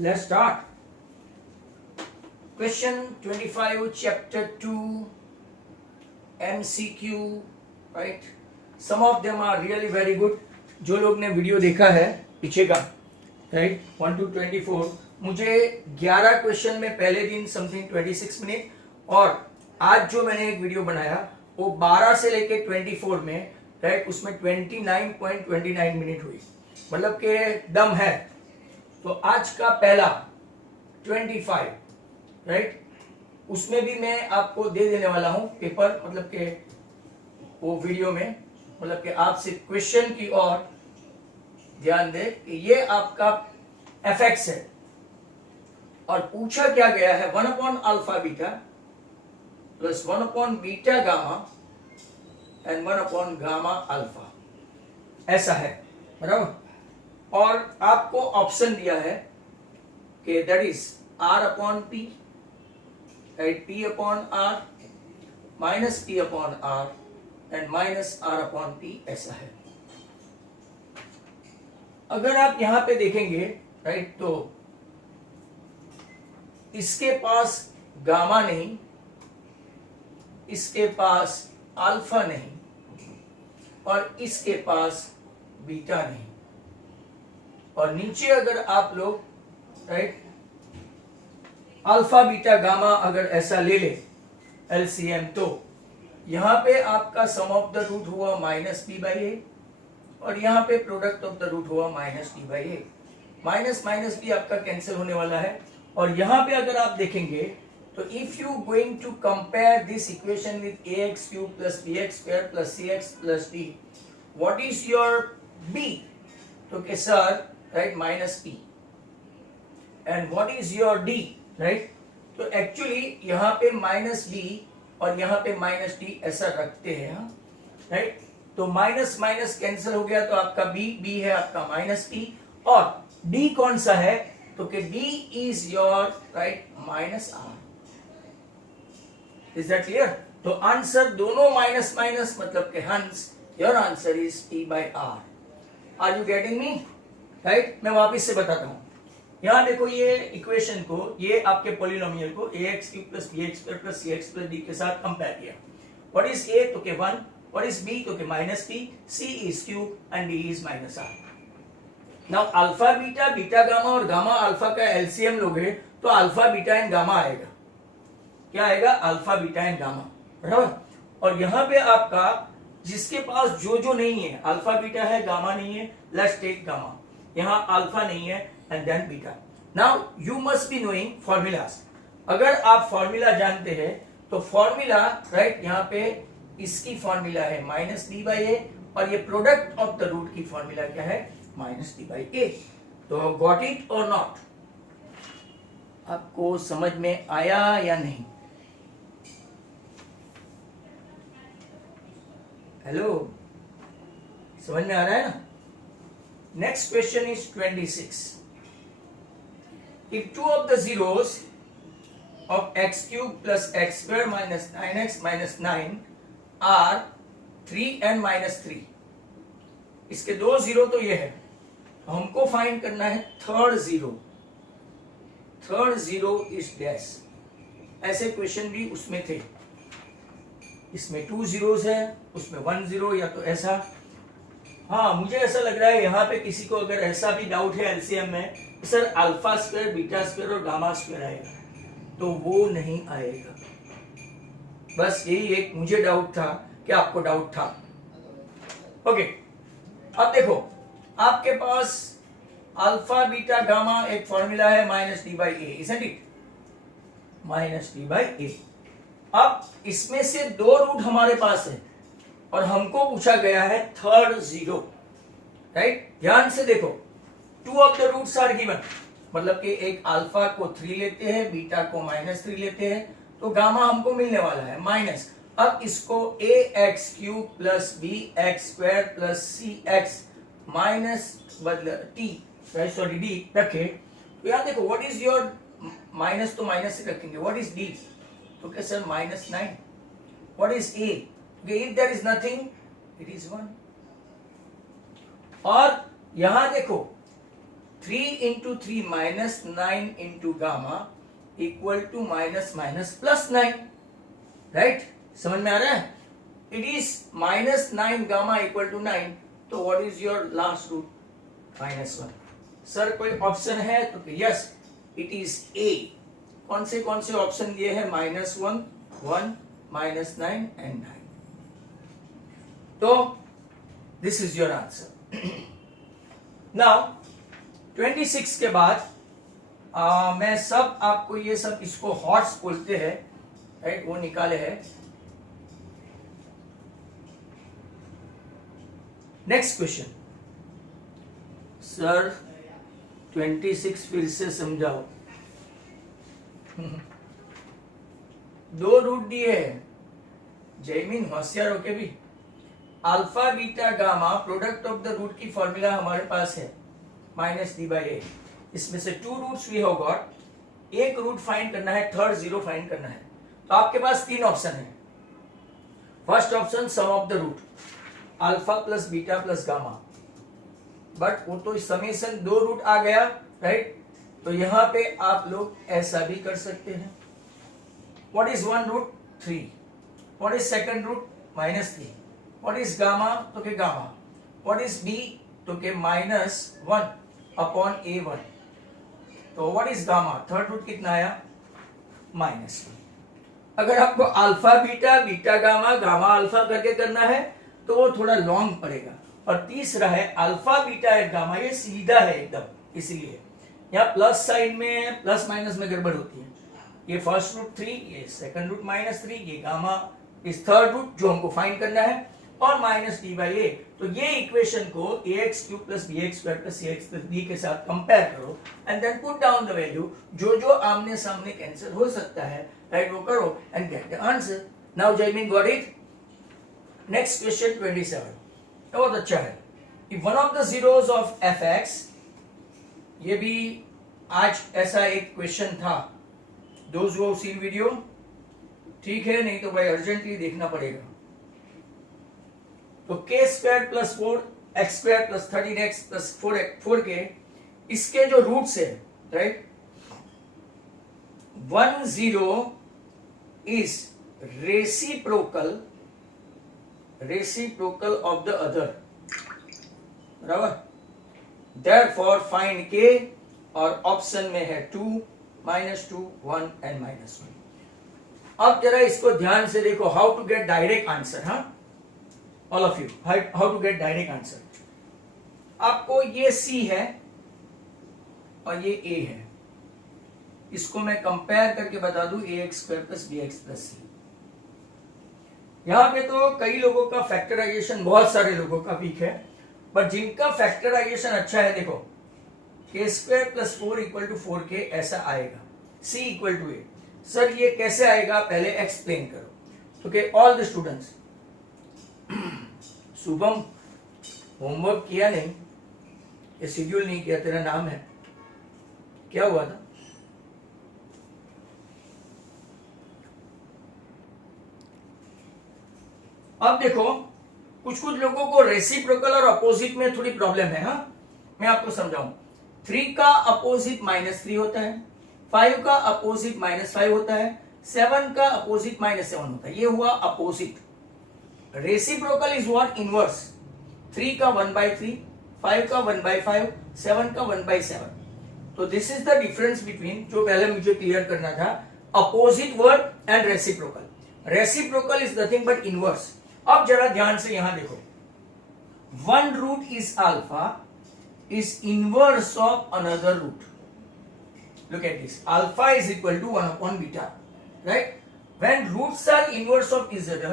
Let's start. Question 25, chapter 2, MCQ, right? Some of them are really very good. जो लोग ने video देखा है पीछे का, राइट, 1 to 24, मुझे 11 क्वेश्चन में पहले दिन समथिंग 26 मिनट, और आज जो मैंने एक वीडियो बनाया वो 12 से लेके 24 में, राइट, उसमें 29.29 मिनट हुई, मतलब के दम है. तो आज का पहला 25, राइट, उसमें भी मैं आपको दे देने वाला हूं पेपर, मतलब के वो वीडियो में, मतलब कि आपसे क्वेश्चन की ओर ध्यान दें कि ये आपका एफएक्स है, और पूछा क्या गया है 1 upon alpha beta plus 1 upon beta gamma and 1 upon gamma alpha, ऐसा है, बराबर. और आपको ऑप्शन दिया है कि that is r upon p, right, p upon r minus p upon r and minus r upon p, ऐसा है. अगर आप यहां पे देखेंगे, राइट, तो इसके पास गामा नहीं, इसके पास अल्फा नहीं, और इसके पास बीटा नहीं. और नीचे अगर आप लोग, राइट, अल्फा बीटा गामा अगर ऐसा ले ले एलसीएम, तो यहां पे आपका सम ऑफ द रूट हुआ माइनस बी बाई ए, और यहां पे प्रोडक्ट ऑफ द रूट हुआ minus D by A. Minus minus भी आपका कैंसिल होने वाला है. और यहां पे अगर आप देखेंगे तो if you going to compare this equation with ax cube plus bx square plus cx plus d, what is your b? तो के sir, right, minus p. And what is your d, right? तो actually यहाँ पे minus b और यहाँ पे minus d ऐसा रखते हैं, राइट. तो माइनस माइनस कैंसिल हो गया, तो आपका b है आपका माइनस p, और d कौन सा है? तो कि d is your, right, minus r. Is that clear? तो आंसर दोनों माइनस माइनस, मतलब के hence your answer is p by r. Are you getting me? Right, मैं वापिस से बताता हूं. यहां देखो, ये इक्वेशन को, ये आपके पॉलिनोमियल को ax cube plus bx square plus cx plus d के साथ कंपेयर किया. What is a? तो के 1. What is b? तो के minus p. c is q and d is minus r. Now alpha beta, beta gamma और gamma alpha का LCM लोगे तो अल्फा बीटा एंड गामा आएगा. क्या आएगा? अल्फा बीटा एंड गामा, बराबर. और यहां पे आपका जिसके पास जो नहीं है, अल्फा बीटा है, गामा नहीं है, लेट्स टेक गामा. यहां अल्फा नहीं है and then beta. Now you must be knowing formulas. अगर आप फॉर्मूला जानते हैं तो फॉर्मूला, राइट, यहां पे इसकी फॉर्मूला है माइनस डी बाई ए, और ये प्रोडक्ट ऑफ द रूट की फॉर्मूला क्या है? Minus D by A. तो गॉट इट और नॉट? आपको समझ में आया या नहीं? हेलो, समझ में आ रहा है ना? Next question is 26. If two of the zeros of x cube plus x square minus 9x minus 9 are 3 and minus 3, इसके दो जीरो तो ये है, हमको फाइंड करना है third zero. Third zero is dash. ऐसे क्वेश्चन भी उसमें थे, इसमें 2 जीरोस है, उसमें 1 जीरो, या तो ऐसा. हाँ, मुझे ऐसा लग रहा है यहाँ पे किसी को अगर ऐसा भी डाउट है एलसीएम में, sir alpha square, beta square और गामा स्क्वायर आएगा, तो वो नहीं आएगा. बस यही एक मुझे डाउट था कि आपको डाउट था. ओके, अब देखो, आपके पास अल्फा बीटा गामा एक फॉर्मूला है minus D by A, isn't it? Minus D by A. अब इसमें से दो रूट हमारे पास है और हमको पूछा गया है थर्ड जीरो, राइट. ध्यान से देखो, 2 of the roots are given, मतलब कि एक अल्फा को 3 लेते हैं, बीटा को माइनस 3 लेते हैं, तो गामा हमको मिलने वाला है माइनस. अब इसको ax cube plus bx square plus cx minus t, right, sorry d रखे. तो यहां देखो, व्हाट इज योर माइनस, तो माइनस से रखेंगे. What is d? तो क्या sir minus 9. What is a? If there is nothing it is 1. और यहां देखो 3 into 3 minus 9 into gamma equal to minus minus plus 9, right? समझ में आ रहा है? It is minus 9 gamma equal to 9, तो what is your last root? -1। Sir कोई ऑप्शन है? तो यस, इट इज ए। कौन से ऑप्शन दिए हैं? -1, 1, -9 एंड 9। तो this is your answer. Now 26 के बाद मैं सब आपको ये सब इसको हॉट्स बोलते हैं, राइट, वो निकाले हैं। Next question. सर 26 फिर से समझाओ। दो रूट दिए हैं, जयमीन होशियार होके भी। Alpha beta gamma product of the root की फॉर्मूला हमारे पास है -d/a। इसमें से 2 रूट्स वी हैव गॉट। एक रूट फाइंड करना है, थर्ड जीरो फाइंड करना है। तो आपके पास 3 ऑप्शन है। First option sum of the root, alpha plus beta plus gamma, but वो तो समेशन 2 रूट आ गया, राइट? तो यहां पे आप लोग ऐसा भी कर सकते हैं। What is 1 root? 3। What is second root? -3। What is gamma? तो के गामा। What is B? तो के -1 अपॉन a1। तो what is gamma? Third root कितना आया? -1। अगर आपको alpha beta, beta gamma, gamma alpha करके करना है तो वो थोड़ा लॉन्ग पड़ेगा। और तीसरा है अल्फा बीटा है गामा, ये सीधा है एकदम, इसलिए यहाँ प्लस साइन में प्लस माइनस में गड़बड़ होती है। ये फर्स्ट रूट 3, ये सेकंड रूट -3, ये गामा इस थर्ड रूट जो हमको फाइंड करना है, और -d/a। तो ये इक्वेशन को ax³ + bx² + cx + d के साथ कंपेयर करो and then put down the value. जो आमने सामने कैंसिल हो सकता है, राइट, वो करो and get the answer. Now Jaymin got it. Next question 27 बहुत अच्छा है। If one of the zeros of fx, ये भी आज ऐसा एक क्वेश्चन था। Those who have seen video, ठीक है, नहीं तो भाई अर्जेंटली देखना पड़ेगा। तो k² + 4x² + 13x + 4k, इसके जो रूट्स है, right, 1 0 is reciprocal of the other, बराबर। देयरफॉर फाइंड k, और ऑप्शन में है 2, -2, 1 एंड -1। अब जरा इसको ध्यान से देखो, how to get direct answer. हाँ, all of you, how to get direct answer. आपको ये c है और ये a है, इसको मैं कंपेयर करके बता दूं, ax² + bx + c। यहां पे तो कई लोगों का फैक्टराइजेशन, बहुत सारे लोगों का वीक है, पर जिनका फैक्टराइजेशन अच्छा है, देखो k² + 4 = 4k ऐसा आएगा, c = a। सर ये कैसे आएगा, पहले एक्सप्लेन करो। Okay, all the students. Shubham, homework किया नहीं, ये शेड्यूल नहीं किया, तेरा नाम है, क्या हुआ था? अब देखो, कुछ लोगों को रेसिप्रोकल और अपोजिट में थोड़ी प्रॉब्लम है। हाँ, मैं आपको समझाऊं। 3 का अपोजिट -3 होता है, 5 का अपोजिट -5 होता है, 7 का अपोजिट -7 होता है। ये हुआ opposite. Reciprocal is what? Inverse. 3 का 1/3, 5 का 1/5, 7 का 1/7। तो this is the difference between, जो पहले मुझे क्लियर करना था, opposite word and reciprocal. Reciprocal is nothing but inverse. अब जरा ध्यान से यहां देखो, 1 root is alpha is inverse of another root. Look at this. Alpha is equal to 1 upon beta, right? When roots are inverse of each other,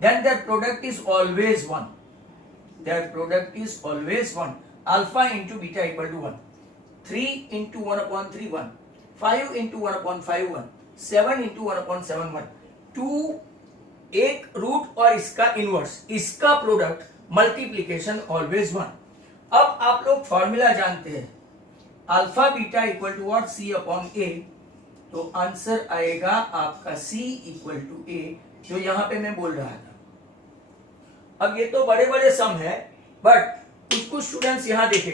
then their product is always 1. Their product is always 1. Alpha into beta equal to 1. 3 into 1 upon 3, 1. 5 into 1 upon 5, 1. 7 into 1 upon 7, 1. 2, एक root और इसका inverse, इसका product multiplication always 1। अब आप लोग formula जानते हैं, alpha beta equal to what? c upon a। तो आंसर आएगा आपका c इक्वल टू a, जो यहां पे मैं बोल रहा था। अब ये तो बड़े बड़े सम है, बट कुछ स्टूडेंट्स यहां देखे,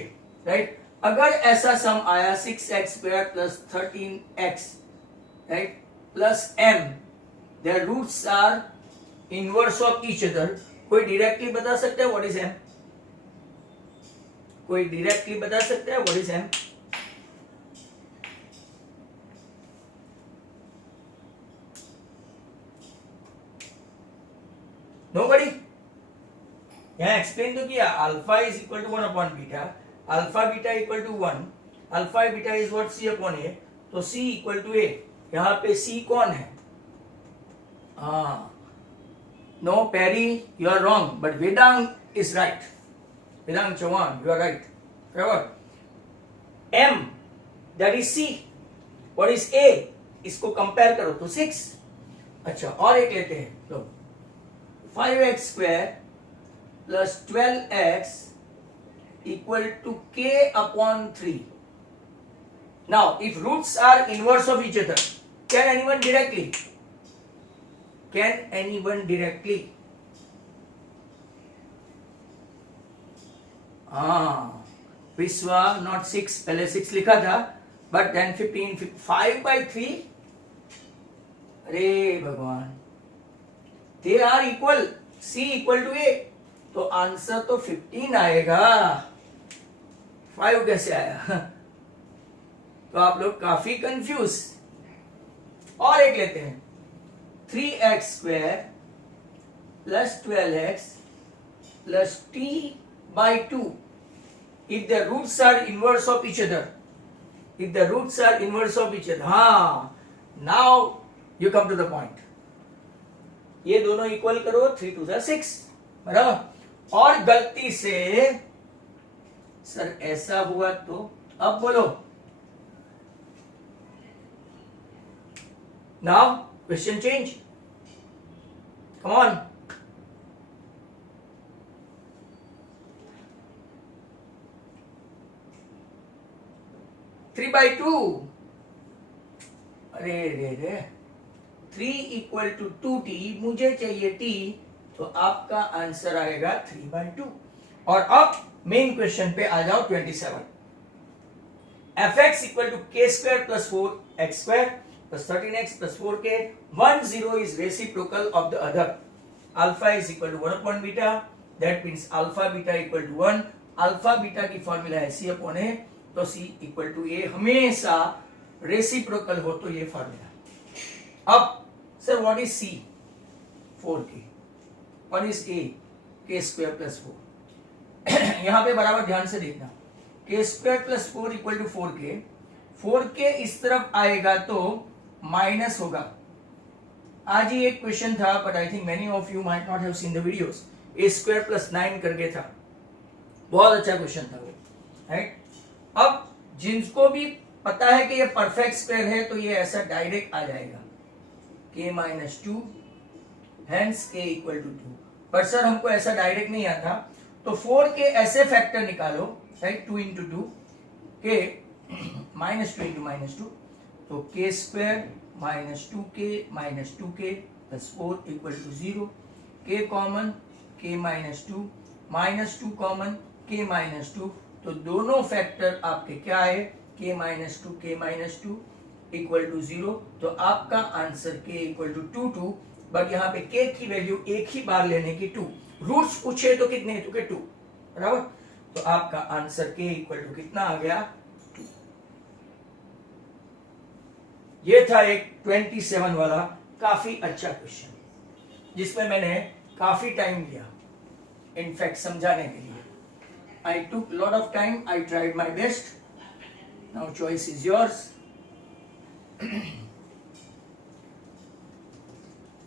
राइट? अगर ऐसा सम आया 6x² plus 13x, right, plus m, there roots are inverse of each other, कोई डायरेक्टली बता सकता है व्हाट इज m? कोई डायरेक्टली बता सकता है व्हाट इज m? नोबडी? यहां एक्सप्लेन तो किया, alpha is equal to 1 upon beta, alpha beta equal to 1, alpha beta is what c upon a, तो c इक्वल टू a। यहां पे c कौन है? नो पेरी, you are wrong, but Vedang is right, Vedang Chauhan, you are right, बराबर। m that is c, what is a? इसको compare करो तो 6। अच्छा, और एक लेते हैं, लो 5x² plus 12x equal to k upon 3. Now, if roots are inverse of each other, can anyone directly? Can anyone directly? Vishwa not 6, पहले 6 लिखा था, but then 15, 5/3. अरे भगवान, they are equal, c equal to a, तो answer तो 15 आएगा, 5 कैसे आया? तो आप लोग काफी कंफ्यूज। और एक लेते हैं, 3x² plus 12x plus t/2, if the roots are inverse of each other, if the roots are inverse of each other, now you come to the point, ये दोनों इक्वल करो, 3 2 6, बराबर। और गलती से सर ऐसा हुआ तो अब बोलो, now question change, come on. Three by two, अरे रे रे, 3 इक्वल टू 2t, मुझे चाहिए t, तो आपका आंसर आएगा 3/2। और अब मेन क्वेश्चन पे आ जाओ, 27। fx equal to k² plus 4x² plus 13x plus 4k, 1 0 is reciprocal of the other, alpha is equal to 1 upon beta, that means alpha beta equal to 1, alpha beta की formula है c upon a, तो c equal to a, हमेशा reciprocal हो तो ये formula. अब sir what is c? 4k, what is a? k² plus 4। यहां पे बराबर ध्यान से देखना, k² plus 4 equal to 4k, 4k इस तरफ आएगा तो माइनस होगा। आज ही एक क्वेश्चन था, but I think many of you might not have seen the videos, a² plus 9 करके था, बहुत अच्छा क्वेश्चन था वो, राइट। अब जिनको भी पता है कि ये परफेक्ट स्क्वायर है, तो ये ऐसा डायरेक्ट आ जाएगा, k minus 2, hence k equal to 2। पर सर हमको ऐसा डायरेक्ट नहीं आता, तो 4k ऐसे फैक्टर निकालो, right, 2 into 2, k minus 2 into minus 2, तो k² minus 2k minus 2k plus 4 equal to 0, k common, k minus 2, minus 2 common, k minus 2, तो दोनों फैक्टर आपके क्या आए, k minus 2 k minus 2 equal to 0, तो आपका answer k equal to 2 2, but यहाँ पे k की वैल्यू एक ही बार लेने की 2, रूट्स पूछे तो कितने, तो के 2, बराबर। तो आपका आंसर k इक्वल टू कितना आ गया, 2। ये था एक 27 वाला काफी अच्छा क्वेश्चन, जिसमें मैंने काफी टाइम लिया इनफैक्ट समझाने के लिए। I took lot of time, I tried my best, now choice is yours।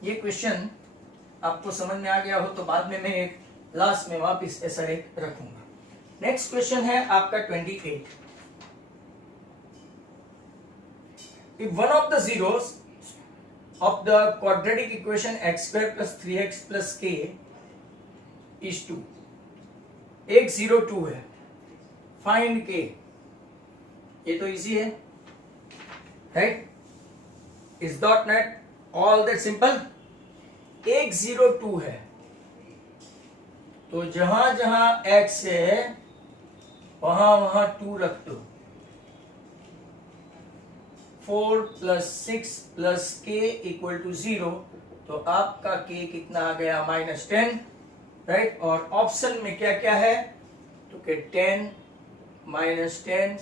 ये क्वेश्चन आपको समझ में आ गया हो तो बाद में मैं एक लास्ट में वापस ऐसा एक रखूंगा। नेक्स्ट क्वेश्चन है आपका 28। If one of the zeros of the quadratic equation x² plus 3x plus k is 2, एक 0 2 है, फाइंड k, ये तो इजी है, right, is not net all that simple. एक 0 2 है, तो जहां जहां x है वहां 2 रख दो। 4 + 6 + k = 0, तो आपका k कितना आ गया? -10, राइट। और ऑप्शन में क्या क्या है? तो के 10, -10,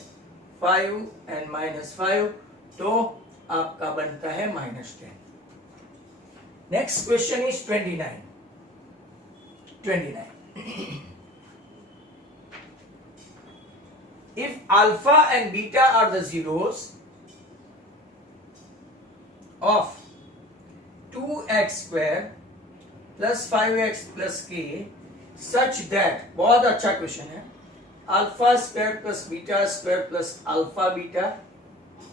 5 एंड -5, तो आपका बनता है -10। Next question is 29। If alpha and beta are the zeros of 2x² + 5x + k such that, बहुत अच्छा क्वेश्चन है, α² + β² + α-β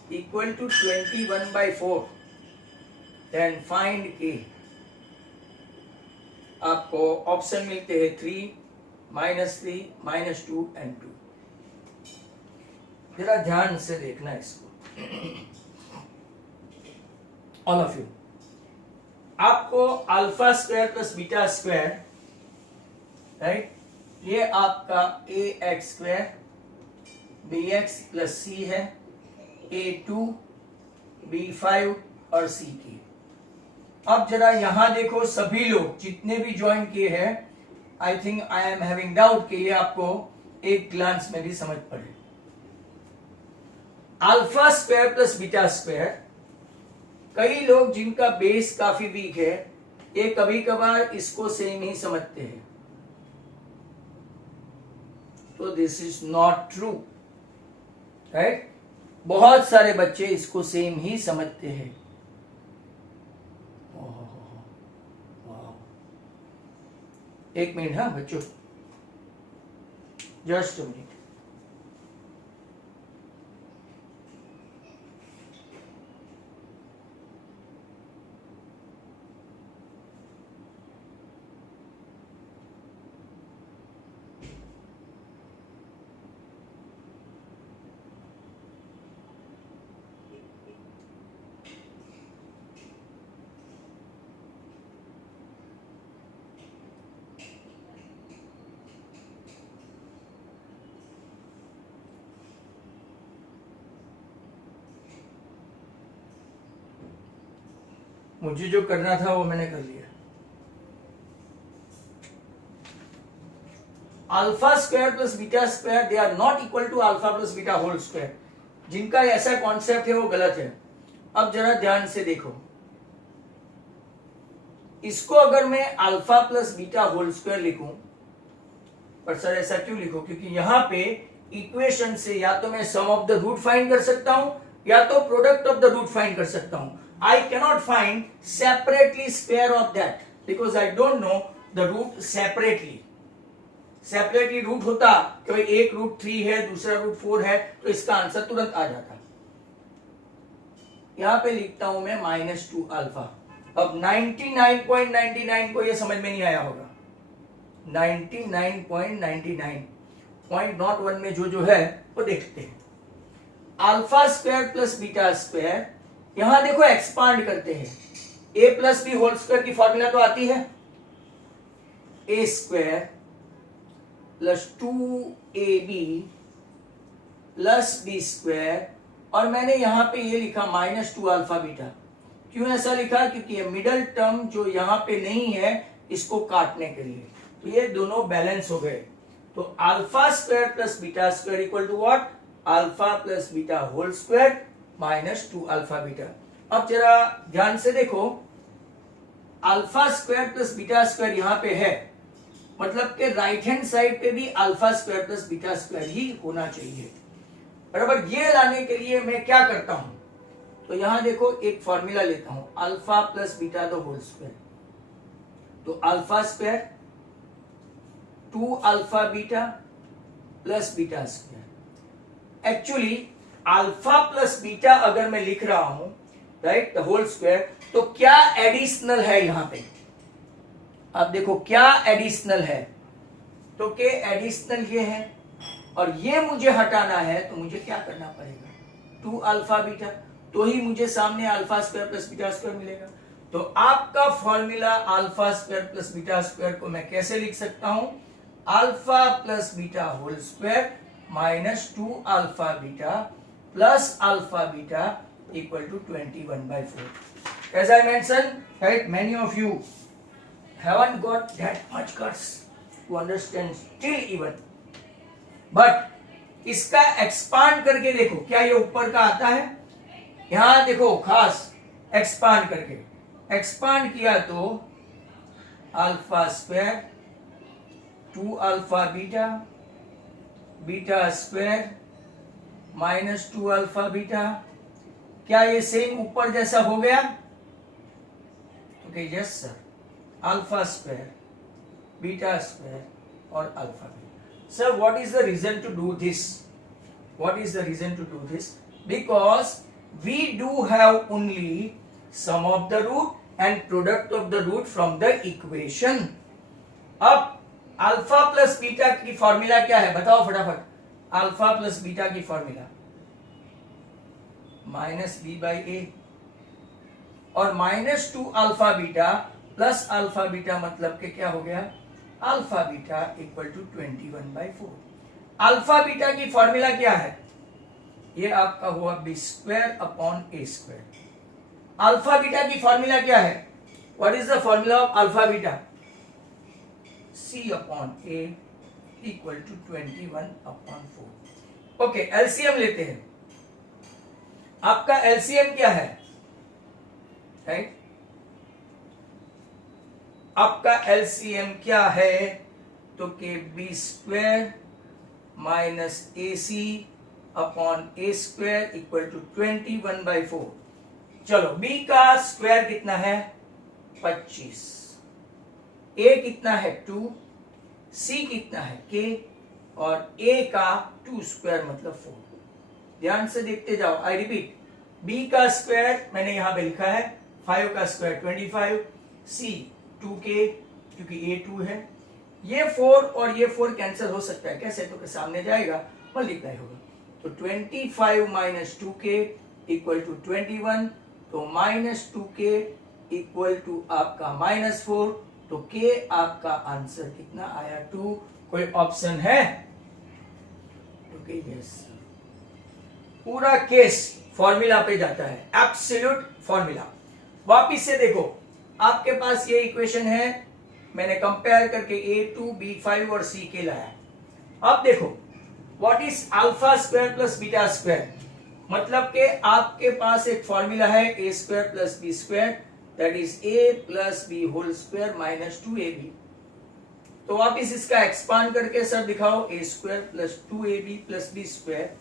= 21/4, then find k। आपको ऑप्शन मिलते हैं 3, -3, -2 एंड 2। जरा ध्यान से देखना इसको, ऑल ऑफ यू। आपको α² + β², राइट, ये आपका ax² bx + c है, a2 b5 और c की। अब जरा यहां देखो, सभी लोग जितने भी ज्वाइन किए हैं, I think I am having doubt कि ये आपको एक ग्लांस में भी समझ पड़े। α² + β², कई लोग जिनका बेस काफी वीक है, ये कभी कभार इसको सेम ही समझते हैं, तो this is not true, right. बहुत सारे बच्चे इसको सेम ही समझते हैं। एक मिनट, हाँ बच्चों, जस्ट अ मिनट। मुझे जो करना था वो मैंने कर लिया। α² + β² they are not equal to α + β whole square. जिनका ऐसा कॉन्सेप्ट है वो गलत है। अब जरा ध्यान से देखो, इसको अगर मैं α + β होल स्क्वायर लिखूं, पर सर ऐसा क्यों लिखो? क्योंकि यहां पे इक्वेशन से या तो मैं sum of the root find कर सकता हूं या तो product of the root find कर सकता हूं। I cannot find separately square of that because I don't know the root separately. Separately root होता कि भाई एक रूट 3 है, दूसरा रूट 4 है, तो इसका आंसर तुरंत आ जाता। यहां पे लिखता हूं मैं -2α। अब 99.99 को ये समझ में नहीं आया होगा। 99.99 0.01 में जो है वो देखते हैं। α² + β², यहां देखो एक्सपांड करते हैं। a + b होल स्क्वायर की फॉर्मूला तो आती है, a² + 2ab + b², और मैंने यहां पे ये लिखा -2α-β। क्यों ऐसा लिखा? क्योंकि ये मिडल टर्म जो यहां पे नहीं है, इसको काटने के लिए, तो ये दोनों बैलेंस हो गए। तो α² + β² = व्हाट? α + β whole square -2α-β। अब जरा ध्यान से देखो, α² + β² यहां पे है, मतलब कि राइट हैंड साइड पे भी α² + β² ही होना चाहिए। बराबर। ये लाने के लिए मैं क्या करता हूं, तो यहां देखो एक फॉर्मूला लेता हूं, α + β द होल स्क्वायर। तो α² 2α-β + β²। एक्चुअली α + β अगर मैं लिख रहा हूं, राइट, द होल स्क्वायर, तो क्या एडिशनल है यहां पे? अब देखो क्या एडिशनल है, तो के एडिशनल ये है, और ये मुझे हटाना है, तो मुझे क्या करना पड़ेगा? 2α-β, तो ही मुझे सामने α² + β² मिलेगा। तो आपका फॉर्मूला α² + β² को मैं कैसे लिख सकता हूं? α + β whole square minus 2 alpha beta plus alpha beta equal to 21/4. As I mentioned, right, many of you haven't got that much guts to understand still even, but इसका एक्सपांड करके देखो, क्या ये ऊपर का आता है? यहां देखो खास एक्सपांड करके, एक्सपांड किया तो alpha square 2 alpha beta, beta square minus 2 alpha beta, क्या ये सेम ऊपर जैसा हो गया? Okay, yes sir, alpha square beta square और alpha beta. Sir, what is the reason to do this? What is the reason to do this? Because we do have only sum of the root and product of the root from the equation. अब alpha plus beta की formula क्या है बताओ फटाफट. Alpha plus beta की formula minus B by A, और minus 2 alpha beta plus alpha beta मतलब के क्या हो गया? Alpha beta equal to 21/4. Alpha beta की फॉर्मूला क्या है? ये आपका हुआ बी स्क्वायर अपॉन ए स्क्वायर. अल्फा बीटा की फॉर्मूला क्या है? What is the formula of alpha beta? C upon A equal to 21/4. Okay, LCM लेते हैं. आपका एलसीएम क्या है? राइट, आपका एलसीएम क्या है? तो के B square minus A C upon A square equal to 21/4. चलो, बी का स्क्वायर कितना है? 25. ए कितना है? 2. सी कितना है? के. और ए का 2 स्क्वायर मतलब 4. ध्यान से देखते जाओ. आई रिपीट, बी का स्क्वायर मैंने यहां पे लिखा है 5 का स्क्वायर 25, सी 2k क्योंकि ए 2 है, ये 4 और ये 4 कैंसिल हो सकता है. कैसे? तो के सामने जाएगा, मल्टीप्लाई होगा. तो 25 माइनस 2k इक्वल टू 21, तो माइनस 2k इक्वल टू आपका -4. तो k आपका आंसर कितना आया? 2. कोई ऑप्शन है? Okay, yes. पूरा केस फॉर्मूला पे जाता है, एब्सोल्यूट फॉर्मूला. वापिस से देखो, आपके पास ये इक्वेशन है, मैंने कंपेयर करके A2, B5 और CK लाया. अब देखो, what is alpha square plus beta square? मतलब के आपके पास एक फॉर्मूला है A square plus B square, that is A plus B whole square minus 2AB. तो वापिस इसका एक्सपांड करके सर दिखाओ, A square plus 2AB plus B square.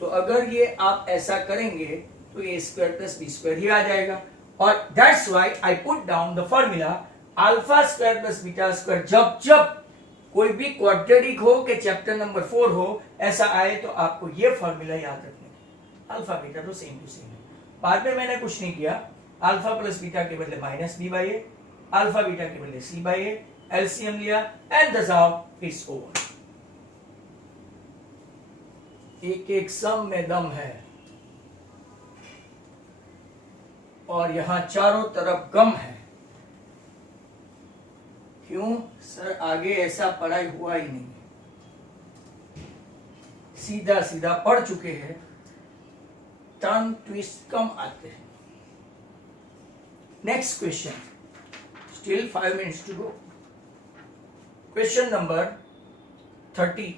तो अगर ये आप ऐसा करेंगे तो A square plus B square ही आ जाएगा. और that's why I put down the formula alpha square plus beta square. जब जब कोई भी क्वाड्रेटिक हो के चैप्टर नंबर 4 हो ऐसा आए तो आपको ये फॉर्मूला याद रखने. अल्फा बीटा तो सेम टू सेम है. बाद में मैंने कुछ नहीं किया, अल्फा प्लस बीटा के बदले minus B by A, alpha beta के बदले सी बाई ए, एलसीएम लिया and the sum is over. एक एक सम में दम है और यहां चारों तरफ गम है. क्यों सर? आगे ऐसा पढ़ाई हुआ ही नहीं, सीधा सीधा पढ़ चुके हैं, टर्न ट्विस्ट कम आते हैं. Next question, still 5 minutes to go. Question number 30.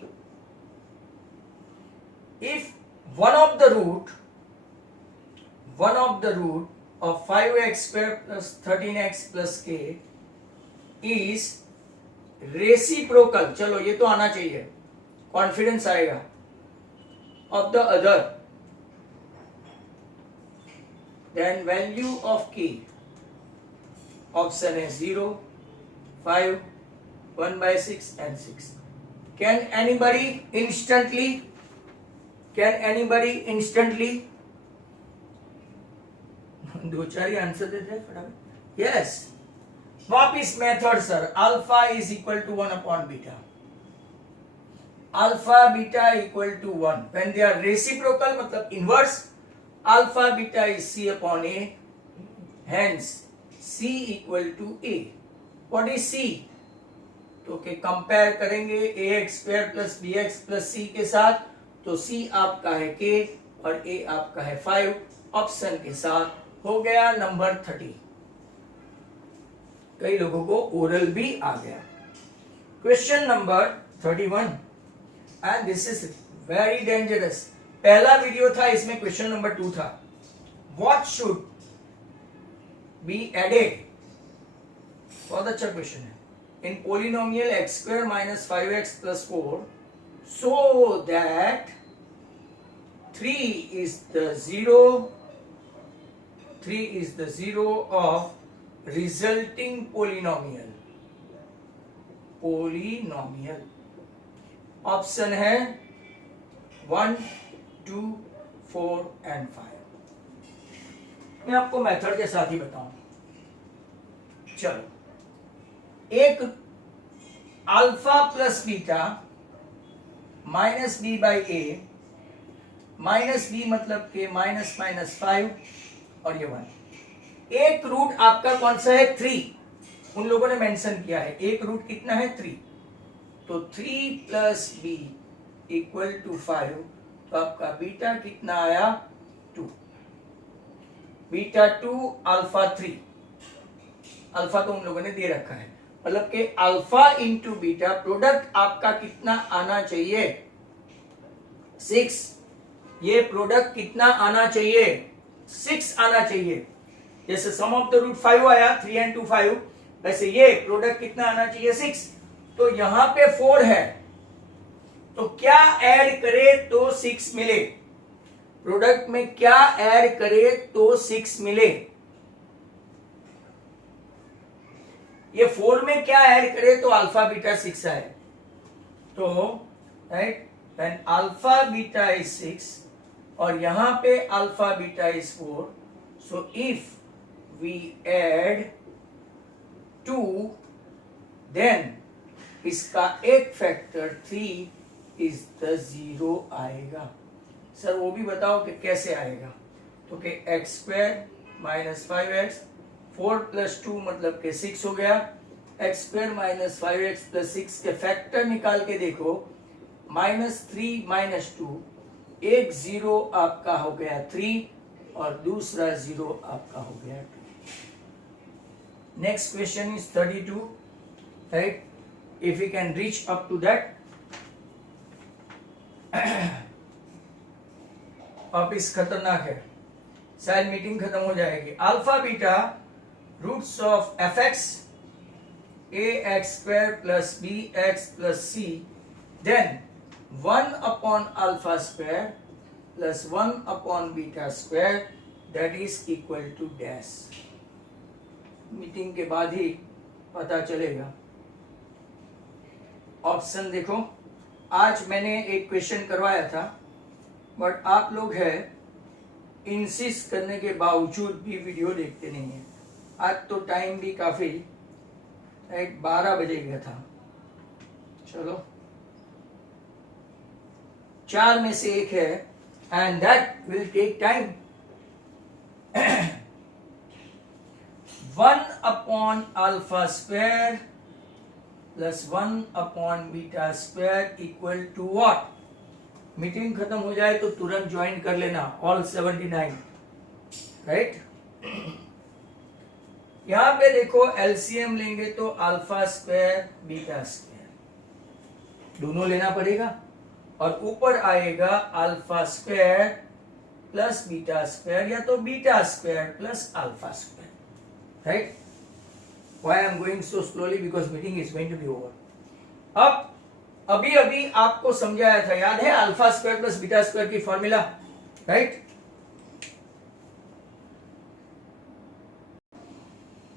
If one of the root of 5x square plus 13x plus k is reciprocal, चलो ये तो आना चाहिए, कॉन्फिडेंस आएगा, of the other, then value of k, option है 0, 5, 1/6 and 6. Can anybody instantly दो चार ही answer देते हैं फटाफट. यस, वापिस method sir. Alpha is equal to 1 upon beta, alpha beta equal to 1 when they are reciprocal मतलब inverse. Alpha beta is C upon A, hence C equal to A. What is C? तो के compare करेंगे ax square plus bx plus c के साथ, तो c आपका है k और a आपका है 5 ऑप्शन के साथ। हो गया नंबर 30। कई लोगों को ओरल भी आ गया। Question number 31 and this is very dangerous. पहला वीडियो था, इसमें क्वेश्चन नंबर 2 था। व्हाट शुड बी एडेड, बहुत अच्छा क्वेश्चन है, in polynomial x square minus 5x plus 4 so that 3 is the zero of resulting polynomial। Option है 1, 2, 4 and 5। मैं आपको मेथड के साथ ही बताऊं। चलो, एक alpha plus beta minus B by A, minus B मतलब के माइनस माइनस 5 और ये 1। एक रूट आपका कौन सा है? 3। उन लोगों ने मेंशन किया है एक रूट कितना है? 3। तो 3 प्लस बी इक्वल टू 5, तो आपका बीटा कितना आया? 2। Beta 2 alpha 3। अल्फा तो उन लोगों ने दे रखा है, मतलब कि अल्फा इंटू बीटा प्रोडक्ट आपका कितना आना चाहिए? 6। ये प्रोडक्ट कितना आना चाहिए? 6 आना चाहिए। जैसे सम ऑफ द रूट 5 आया, 3 and 2 5, वैसे ये प्रोडक्ट कितना आना चाहिए? 6। तो यहां पे 4 है, तो क्या ऐड करे तो 6 मिले? प्रोडक्ट में क्या ऐड करे तो 6 मिले? ये 4 में क्या ऐड करे तो अल्फा बीटा 6 आए। तो right, when alpha beta is 6 और यहां पे alpha beta is 4, so if we add 2 then इसका एक फैक्टर 3 इज द 0 आएगा। सर वो भी बताओ कि कैसे आएगा? तो कि x square minus 5x, 4 plus 2 मतलब के 6 हो गया। X square minus 5x plus 6 के फैक्टर निकाल के देखो, -3 माइनस 2, एक 0 आपका हो गया 3 और दूसरा 0 आपका हो गया 2। Next question is 32, right? If you can reach up to that. अब इस खतरनाक है, शायद मीटिंग खत्म हो जाएगी। Alpha beta roots of f x a x square plus b x plus c, then 1 upon alpha square plus 1 upon beta square that is equal to dash. Meeting के बाद ही पता चलेगा। ऑप्शन देखो, आज मैंने एक क्वेश्चन करवाया था, बट आप लोग है इंसिस्ट करने के बावजूद भी वीडियो देखते नहीं है। आज तो टाइम भी काफी 12 बजे गया था। चलो, 4 में से एक है and that will take time. 1 upon alpha square plus 1 upon beta square equal to what? Meeting खत्म हो जाए तो तुरंत ज्वाइन कर लेना, ऑल 79, राइट? यहां पे देखो एलसीएम लेंगे तो अल्फा स्क्वायर बीटा स्क्वायर दोनों लेना पड़ेगा, और ऊपर आएगा alpha square plus beta square या तो beta square plus alpha square, right? Why I am going so slowly? Because meeting is going to be over. अब अभी अभी आपको समझाया था, याद है alpha square plus beta square की फॉर्मूला, राइट?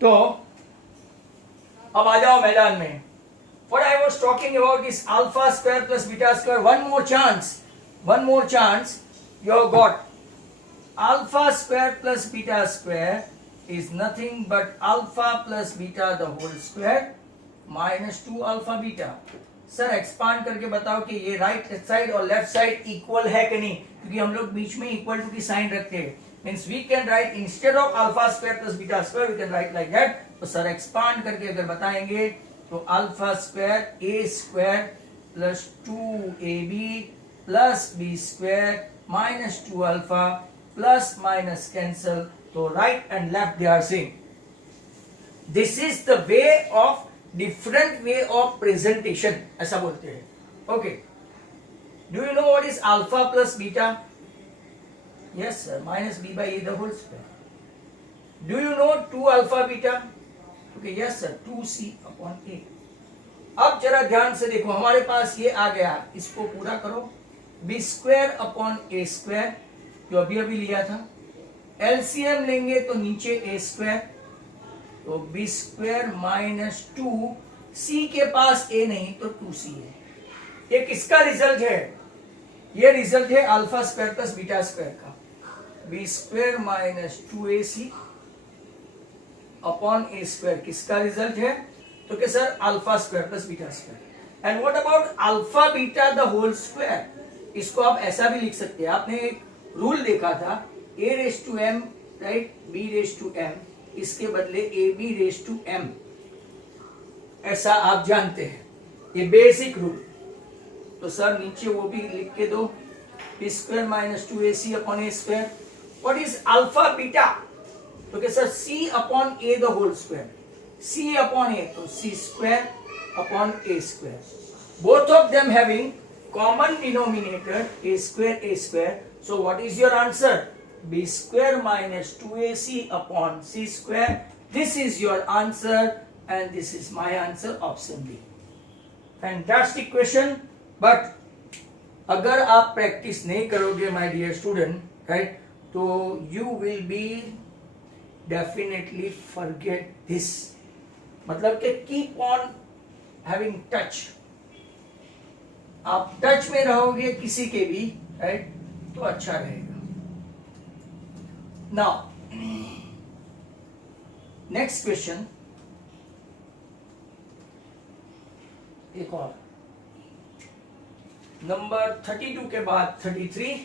तो अब आ जाओ मैदान में। What I was talking about is alpha square plus beta square. One more chance you have got. Alpha square plus beta square is nothing but alpha plus beta the whole square minus 2 alpha beta. Sir expand करके बताओ कि ये right side और left side equal है कि नहीं, क्योंकि हम लोग बीच में इक्वल टू की साइन रखते हैं। Means we can write instead of alpha square plus beta square we can write like that. तो सर एक्सपांड करके अगर बताएंगे तो alpha square A square plus 2ab plus B square minus 2 alpha plus minus cancel. तो right and left they are same. This is the way of different way of presentation, ऐसा बोलते हैं. Okay, do you know what is alpha plus beta? Yes sir, minus B by A the whole square. Do you know 2 alpha beta? Okay, yes sir, 2c upon A. अब जरा ध्यान से देखो, हमारे पास ये आ गया, इसको पूरा करो. बी स्क्वायर अपॉन ए स्क्वायर जो अभी अभी लिया था. एलसीएम लेंगे तो नीचे ए स्क्वायर, तो बी स्क्वायर माइनस 2. सी के पास ए नहीं तो 2c है. ये किसका रिजल्ट है? ये रिजल्ट है alpha square plus beta square का. B square minus 2ac upon ए स्क्वायर किसका रिजल्ट है? तो क्या sir, alpha square plus beta square. And what about alpha beta the whole square? इसको आप ऐसा भी लिख सकते हैं. आपने एक रूल देखा था, a raise to m right, b raise to m, इसके बदले ab रेज टू m, ऐसा आप जानते हैं, ये बेसिक रूल. तो सर नीचे वो भी लिख के दो, b square minus 2ac upon A square. What is alpha beta? तो क्या sir, c upon a the whole square. c upon a, तो c square upon a square. Both of them having common denominator a square. So what is your answer? B square minus 2ac upon c square. This is your answer and this is my answer, option B. Fantastic question. But अगर आप practice नहीं करोगे my dear student, right, तो you will be definitely forget this. मतलब कि keep on having touch. आप touch में रहोगे किसी के भी, राइट, तो अच्छा रहेगा. नाउ नेक्स्ट क्वेश्चन, एक और, नंबर 32 के बाद 33.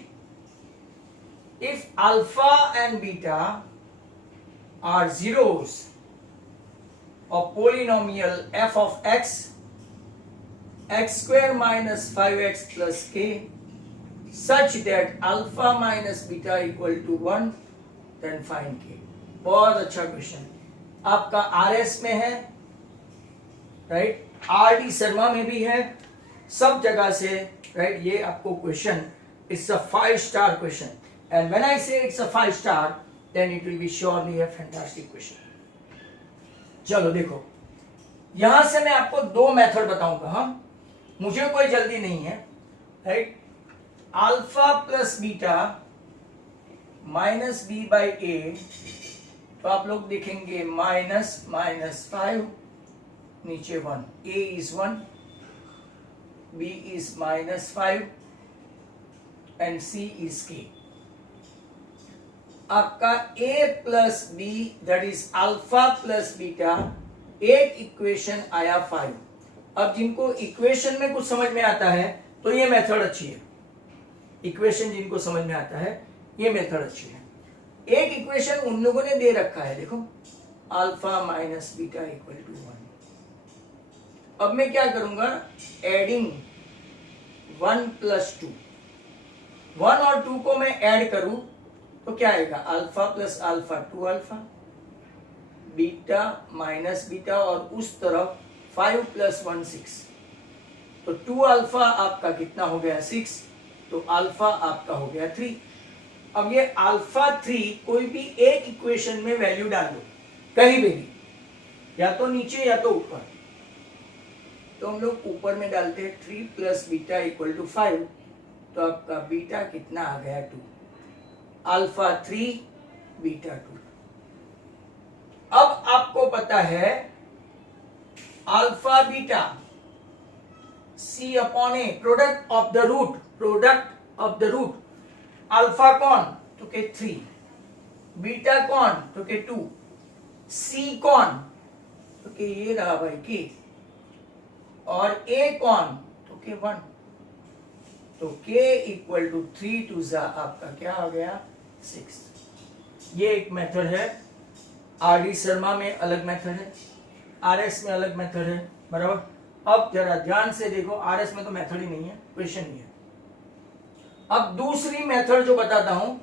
If alpha and beta are zeros of polynomial f of x square minus 5x plus k such that alpha minus beta equal to 1, then find k. बहुत अच्छा question. आपका RS में है, right, RD Sharma में भी है, सब जगह से, राइट. ये आपको question, it's a 5 star question. And when I say it's a 5 star, then it will be surely a fantastic question. चलो देखो, यहां से मैं आपको 2 मेथड बताऊंगा. हाँ, मुझे कोई जल्दी नहीं है, right. Alpha plus beta minus B by A, तो आप लोग देखेंगे माइनस 5 नीचे 1, a is 1, b is minus 5 and c is k. आपका a plus b that is alpha plus beta, एक इक्वेशन आया 5. अब जिनको इक्वेशन में कुछ समझ में आता है तो ये मेथड अच्छी है. इक्वेशन जिनको समझ में आता है ये मेथड अच्छी है. एक इक्वेशन उन लोगों ने दे रखा है, देखो, alpha minus beta equal to 1. अब मैं क्या करूंगा, एडिंग 1 प्लस 2, 1 और 2 को मैं ऐड करूं तो क्या आएगा, alpha plus alpha 2 alpha, beta minus beta, और उस तरफ 5 प्लस 1 6, तो 2 अल्फा आपका कितना हो गया 6, तो अल्फा आपका हो गया 3. अब ये अल्फा 3 कोई भी एक इक्वेशन में वैल्यू डाल दो, कहीं भी, या तो नीचे या तो ऊपर. तो हम लोग ऊपर में डालते हैं 3 प्लस बीटा इक्वल टू 5, तो आपका बीटा कितना आ गया 2, अल्फा 3 बीटा 2. अब आपको पता है alpha beta c upon a, product of the root. Alpha कौन, तो के 3, बीटा कौन, तो के 2, c कौन, तो के ये रहा भाई k, और a कौन, तो के 1. तो k इक्वल टू 3 टू जा आपका क्या हो गया 6. ये एक मेथड है. आर डी शर्मा में अलग मेथड है, आर एस में अलग मेथड है, बराबर। अब जरा ध्यान से देखो, आरएस में तो मेथड ही नहीं है, क्वेश्चन ही है। अब दूसरी मेथड जो बताता हूं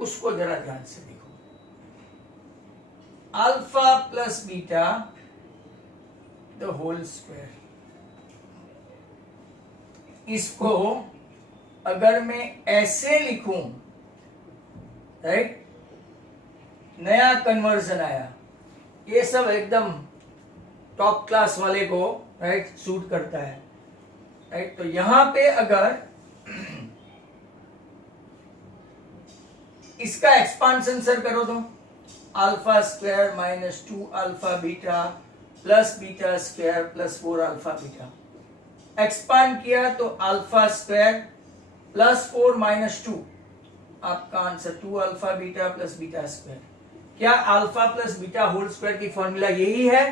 उसको जरा ध्यान से देखो। Alpha plus beta the whole square, इसको अगर मैं ऐसे लिखूं, राइट, नया कन्वर्जन आया, ये सब एकदम टॉप क्लास वाले को राइट सूट करता है, राइट। तो यहां पे अगर इसका एक्सपांशन सर करो तो alpha square minus 2 alpha beta plus beta square plus 4 alpha beta, expand किया तो अल्फा स्क्वायर प्लस 4 माइनस 2, आपका answer 2 alpha beta plus beta square. क्या alpha plus beta whole square की फॉर्मूला यही है?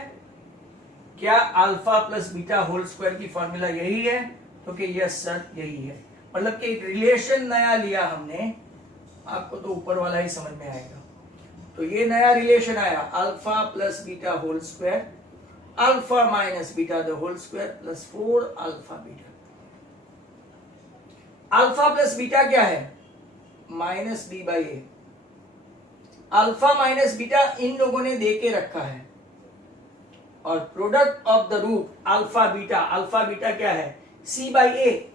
क्या alpha plus beta whole square की formula यही है? तो कि यस सर यही है। मतलब कि एक रिलेशन नया लिया हमने, आपको तो ऊपर वाला ही समझ में आएगा। तो ये नया रिलेशन आया, alpha plus beta whole square, alpha minus beta the whole square plus 4 alpha beta. Alpha plus beta क्या है? Minus B by A. Alpha minus beta इन लोगों ने दे के रखा है, और product of the root alpha beta क्या है? C by A.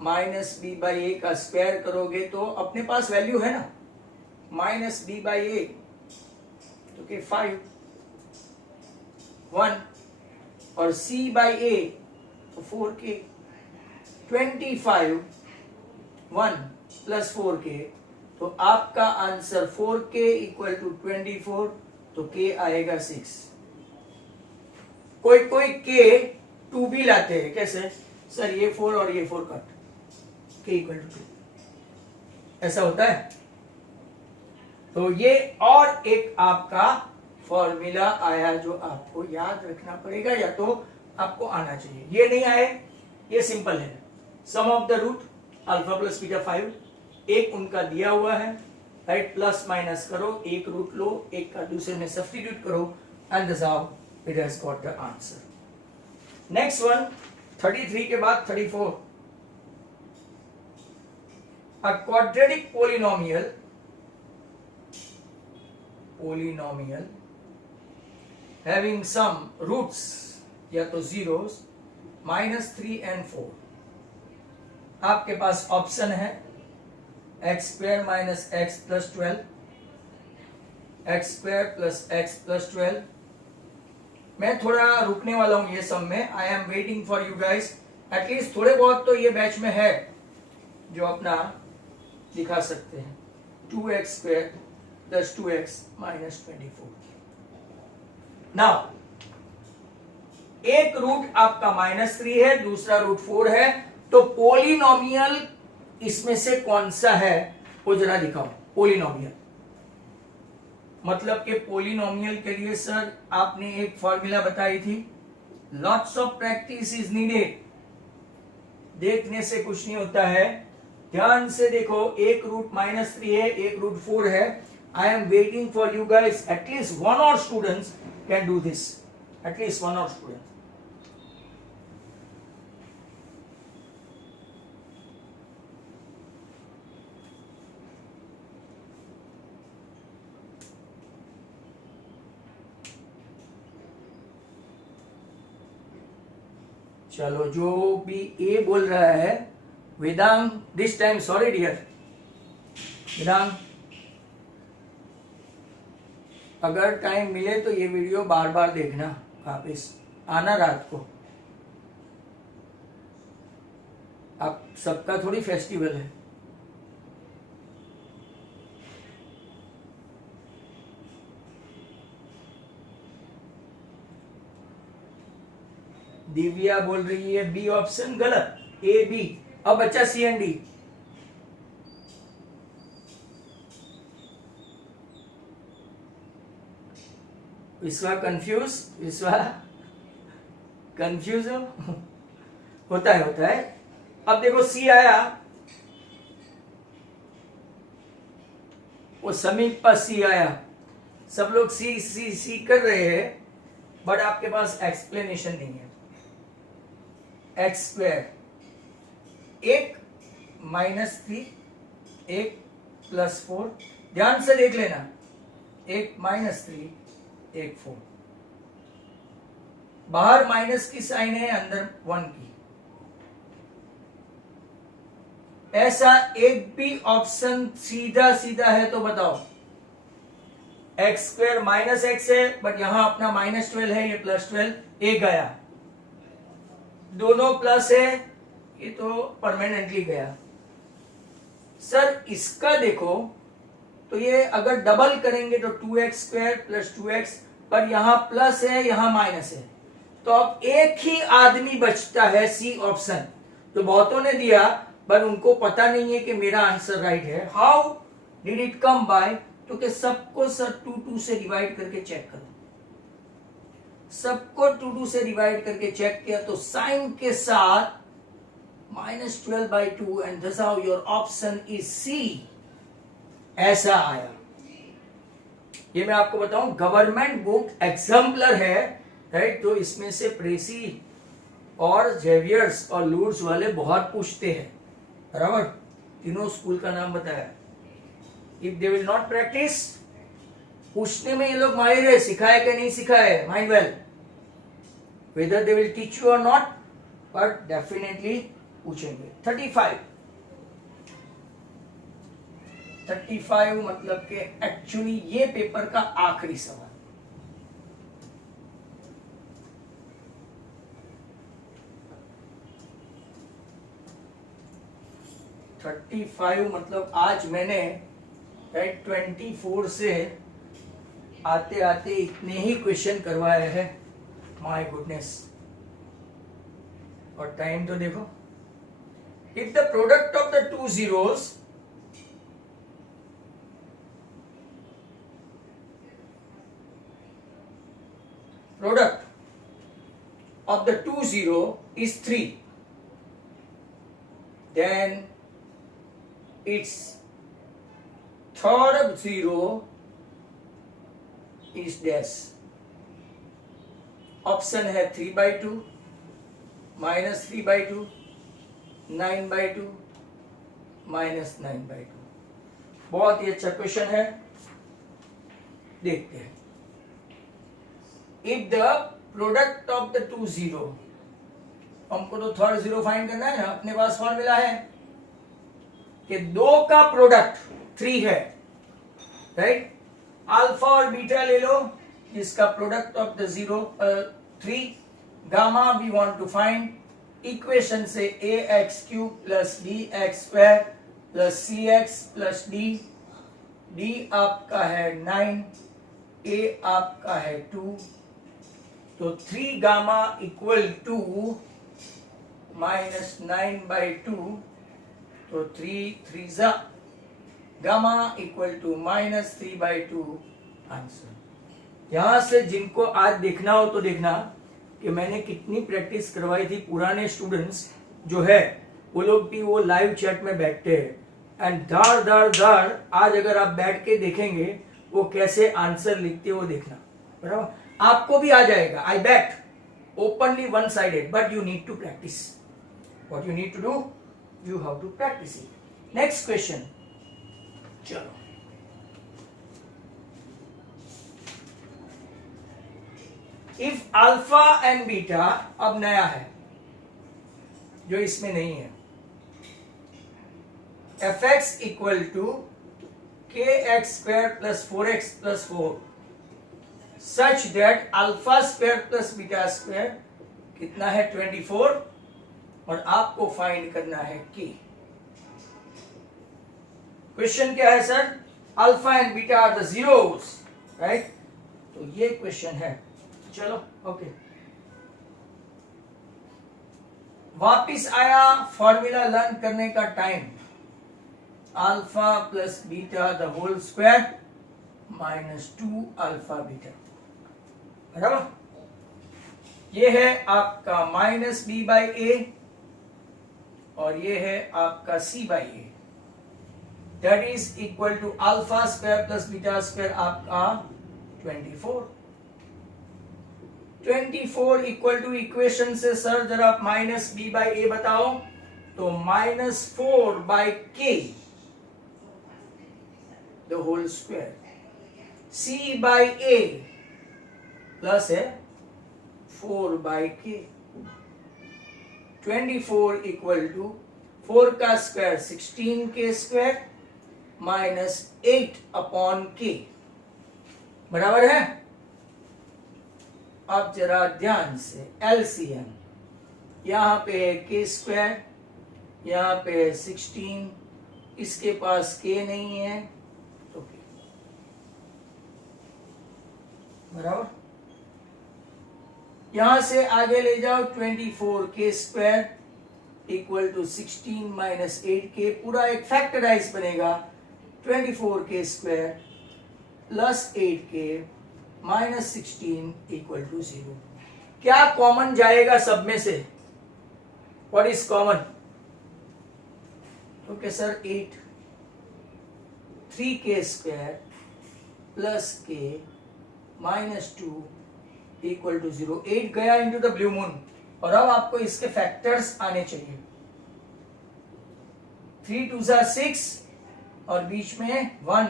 Minus B by A का स्क्वायर करोगे तो अपने पास वैल्यू है ना, माइनस बी बाई ए, तो के 5 1, और सी बाई ए तो 4k, 25 1 प्लस 4k, तो आपका आंसर 4k इक्वल टू 24, तो k आएगा 6। कोई कोई k 2 भी लाते हैं, कैसे सर? ये 4 और ये 4 कट, k इक्वल टू 2, ऐसा होता है। तो ये और एक आपका फॉर्मूला आया जो आपको याद रखना पड़ेगा, या तो आपको आना चाहिए। ये नहीं आए, ये सिंपल है। Sum of the root alpha plus beta 5, एक उनका दिया हुआ है, राइट, प्लस माइनस करो, एक रूट लो, एक का दूसरे में सब्स्टिट्यूट करो, and this how it has got the answer. Next one, 33 के बाद 34। A quadratic polynomial having some roots या तो zeros -3 and 4, आपके पास ऑप्शन है x square minus x plus 12, x square plus x plus 12। मैं थोड़ा रुकने वाला हूं ये सब में, आई am waiting for you guys. At least थोड़े बहुत तो ये बैच में है जो अपना दिखा सकते हैं। 2x square plus 2x minus 24। Now एक रूट आपका -3 है, दूसरा रूट 4 है, तो पोलिनोमियल इसमें से कौन सा है वो जरा दिखाओ। पोलिनोमियल मतलब कि पोलिनोमियल के लिए सर आपने एक फॉर्मूला बताई थी, lots of practice is needed. देखने से कुछ नहीं होता है, ध्यान से देखो। एक रूट -3 है, एक रूट 4 है। I am waiting for you guys, at least one और students can do this, at least one और स्टूडेंट। चलो, जो भी ए बोल रहा है, Vedang this time, sorry dear Vedang, अगर टाइम मिले तो ये वीडियो बार बार देखना, वापिस आना रात को। आप सबका थोड़ी फेस्टिवल है। दिव्या बोल रही है बी ऑप्शन गलत, ए बी। अब बच्चा C and D. Vishwa confuse हो? होता है। अब देखो सी आया, वो समीप पर सी आया, सब लोग सी सी सी कर रहे हैं, बट आपके पास एक्सप्लेनेशन नहीं है। एक्स स्क्वायर 1 माइनस 3 1 प्लस 4, ध्यान से देख लेना, 1 माइनस 3 1 4, बाहर माइनस की साइन है, अंदर 1 की। ऐसा एक भी ऑप्शन सीधा सीधा है तो बताओ। एक्स स्क्वायर माइनस एक्स है, बट यहां अपना -12 है, ये +12, एक गया, दोनों प्लस है, ये तो परमानेंटली गया। सर इसका देखो तो ये अगर डबल करेंगे तो 2x स्क्वायर प्लस 2x, पर यहां प्लस है यहां माइनस है, तो अब एक ही आदमी बचता है, सी ऑप्शन। तो बहुतों ने दिया पर उनको पता नहीं है कि मेरा आंसर राइट है। How did it come by? क्योंकि सबको सर 2 से डिवाइड करके चेक करो, सबको 2 से डिवाइड करके चेक किया तो साइन के साथ -12/2 and this how your option is C, ऐसा आया। ये मैं आपको बताऊं, गवर्नमेंट बुक एग्जाम्पलर है, राइट? तो इसमें से प्रेसी और जेवियर्स और लूर्ड्स वाले बहुत पूछते हैं, बराबर? तीनों स्कूल का नाम बताया। If they will not practice, पूछने में ये लोग माहिर है, सिखाए कि नहीं सिखाए, mind well, whether they will teach you और नॉट, बट डेफिनेटली पूछेंगे। 35 मतलब कि एक्चुअली ये पेपर का आखिरी सवाल। मतलब आज मैंने 24 से आते आते इतने ही क्वेश्चन करवाए हैं, माय गुडनेस। और टाइम तो देखो, if the product of the two zeros is 3, then its third zero is dash। Option है 3/2, -3/2, 9/2, -9/2। बहुत ही अच्छा क्वेश्चन है, देखते हैं। If the product of the two zero, हमको तो थर्ड जीरो फाइंड करना है ना, अपने पास फॉर्मूला है कि 2 का प्रोडक्ट 3 है, राइट? अल्फा और बीटा ले लो, जिसका product of the 3, gamma we want to find, equation से ax³ plus bx² plus cx plus d आपका है 9, a आपका है 2, तो 3 गामा इक्वल टू -9/2, तो 3 जा गामा इक्वल टू -3/2 आंसर। यहां से जिनको आज देखना हो तो देखना कि मैंने कितनी प्रैक्टिस करवाई थी। पुराने स्टूडेंट्स जो है वो लोग भी वो लाइव चैट में बैठते हैं, एंड दार आज अगर आप बैठ के देखेंगे वो कैसे आंसर लिखते हो देखना, बराबर? आपको भी आ जाएगा, I bet, openly one sided, but you need to practice. What you need to do, you have to practice it. Next question, चलो। इफ अल्फा एंड बीटा, अब नया है जो इसमें नहीं है, fx equal to kx² plus 4x plus 4 such that alpha square plus beta square कितना है 24, और आपको फाइंड करना है k। क्वेश्चन क्या है sir? Alpha and beta are the zeros, right? तो ये क्वेश्चन है। चलो ओके, वापिस आया फॉर्मूला लर्न करने का time. Alpha plus beta the whole square -2 alpha beta, बराबर? ये है आपका -b/a और ये है आपका c/a, that is equal to alpha square plus beta square आपका 24। 24 इक्वल टू इक्वेशन से सर जरा आप माइनस बी बाई ए बताओ, तो -4/k the whole square, c by a plus है 4/k। 24 इक्वल टू 4 का स्क्वायर 16k स्क्वायर -8/k बराबर है। अब जरा ध्यान से एलसीएम, यहां पे है k स्क्वायर, यहां पे है 16, इसके पास k नहीं है तो k बराबर। यहां से आगे ले जाओ, 24k square equal to 16 minus 8k, पूरा एक फैक्टराइज बनेगा। 24k square plus 8k minus 16 equal to 0। क्या कॉमन जाएगा सब में से? What is common? Okay sir 8, 3k square plus k minus 2 equal to 0। 8 गया इनटू द ब्लू मून, और अब आपको इसके फैक्टर्स आने चाहिए। 3 2 6 और बीच में 1।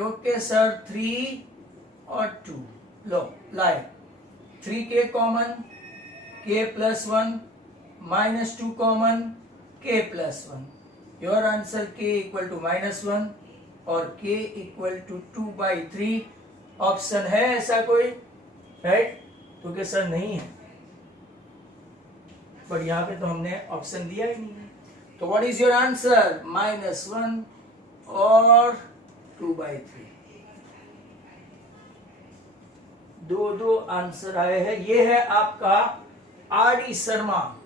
ओके सर 3 और 2 लो लाए, 3k common, k plus 1 minus 2 common, k plus 1। Your answer k equal to -1 और k इक्वल टू 2/3। ऑप्शन है ऐसा कोई? राइट, क्योंकि सर नहीं है, पर यहां पे तो हमने ऑप्शन दिया ही नहीं है। तो व्हाट इज योर आंसर? -1 और 2/3। दो आंसर आए हैं। ये है आपका आर.डी. शर्मा।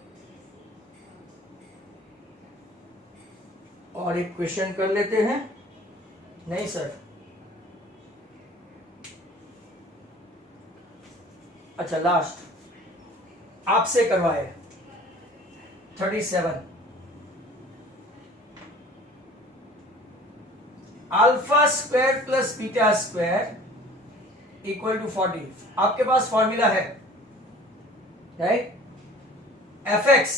और एक क्वेश्चन कर लेते हैं। नहीं सर, अच्छा लास्ट आपसे करवाए 37। Alpha square plus beta square equal to 40। आपके पास फॉर्मूला है, right? fx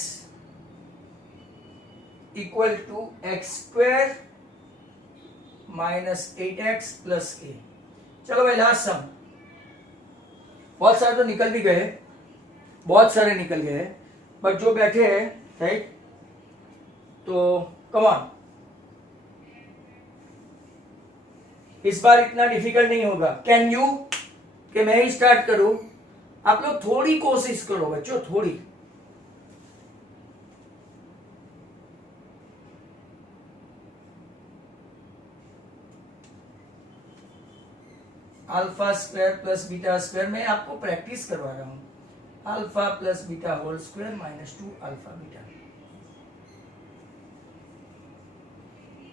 equal to x square minus 8x plus k। चलो भाई लास्ट सम। बहुत सारे तो निकल भी गए, बहुत सारे निकल गए, बट जो बैठे हैं, राइट, तो कम ऑन, इस बार इतना डिफिकल्ट नहीं होगा। कैन यू, कि मैं ही स्टार्ट करूं? आप लोग थोड़ी कोशिश करो बच्चों, थोड़ी। Alpha square plus beta square में आपको प्रैक्टिस करवा रहा हूं। Alpha plus beta whole square minus 2 alpha beta,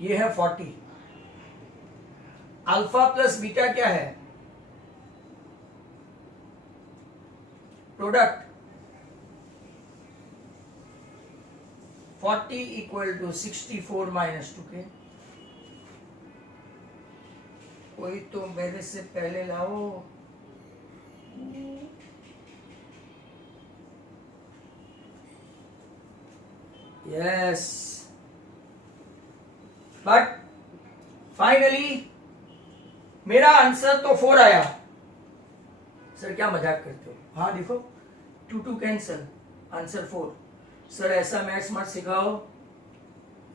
ये है 40। अल्फा प्लस बीटा क्या है? Product. 40 equal to 64 minus 2k। कोई तो मेरे से पहले लाओ। यस, बट फाइनली मेरा आंसर तो 4 आया। सर क्या मजाक करते हो? हाँ देखो, 2 कैंसल, आंसर 4। सर ऐसा मैथ्स मत सिखाओ,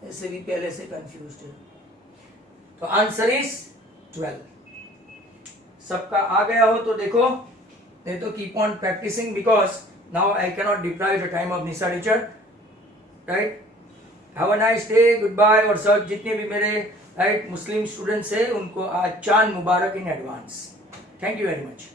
ऐसे भी पहले से कंफ्यूज्ड है। तो आंसर इज 12। सबका आ गया हो तो देखो, नहीं तो keep on practising, because now I cannot deprive the time of Nisha teacher, right? Have a nice day, good bye. और सब जितने भी मेरे राइट मुस्लिम स्टूडेंट्स हैं, उनको आज चांद मुबारक in advance. Thank you very much.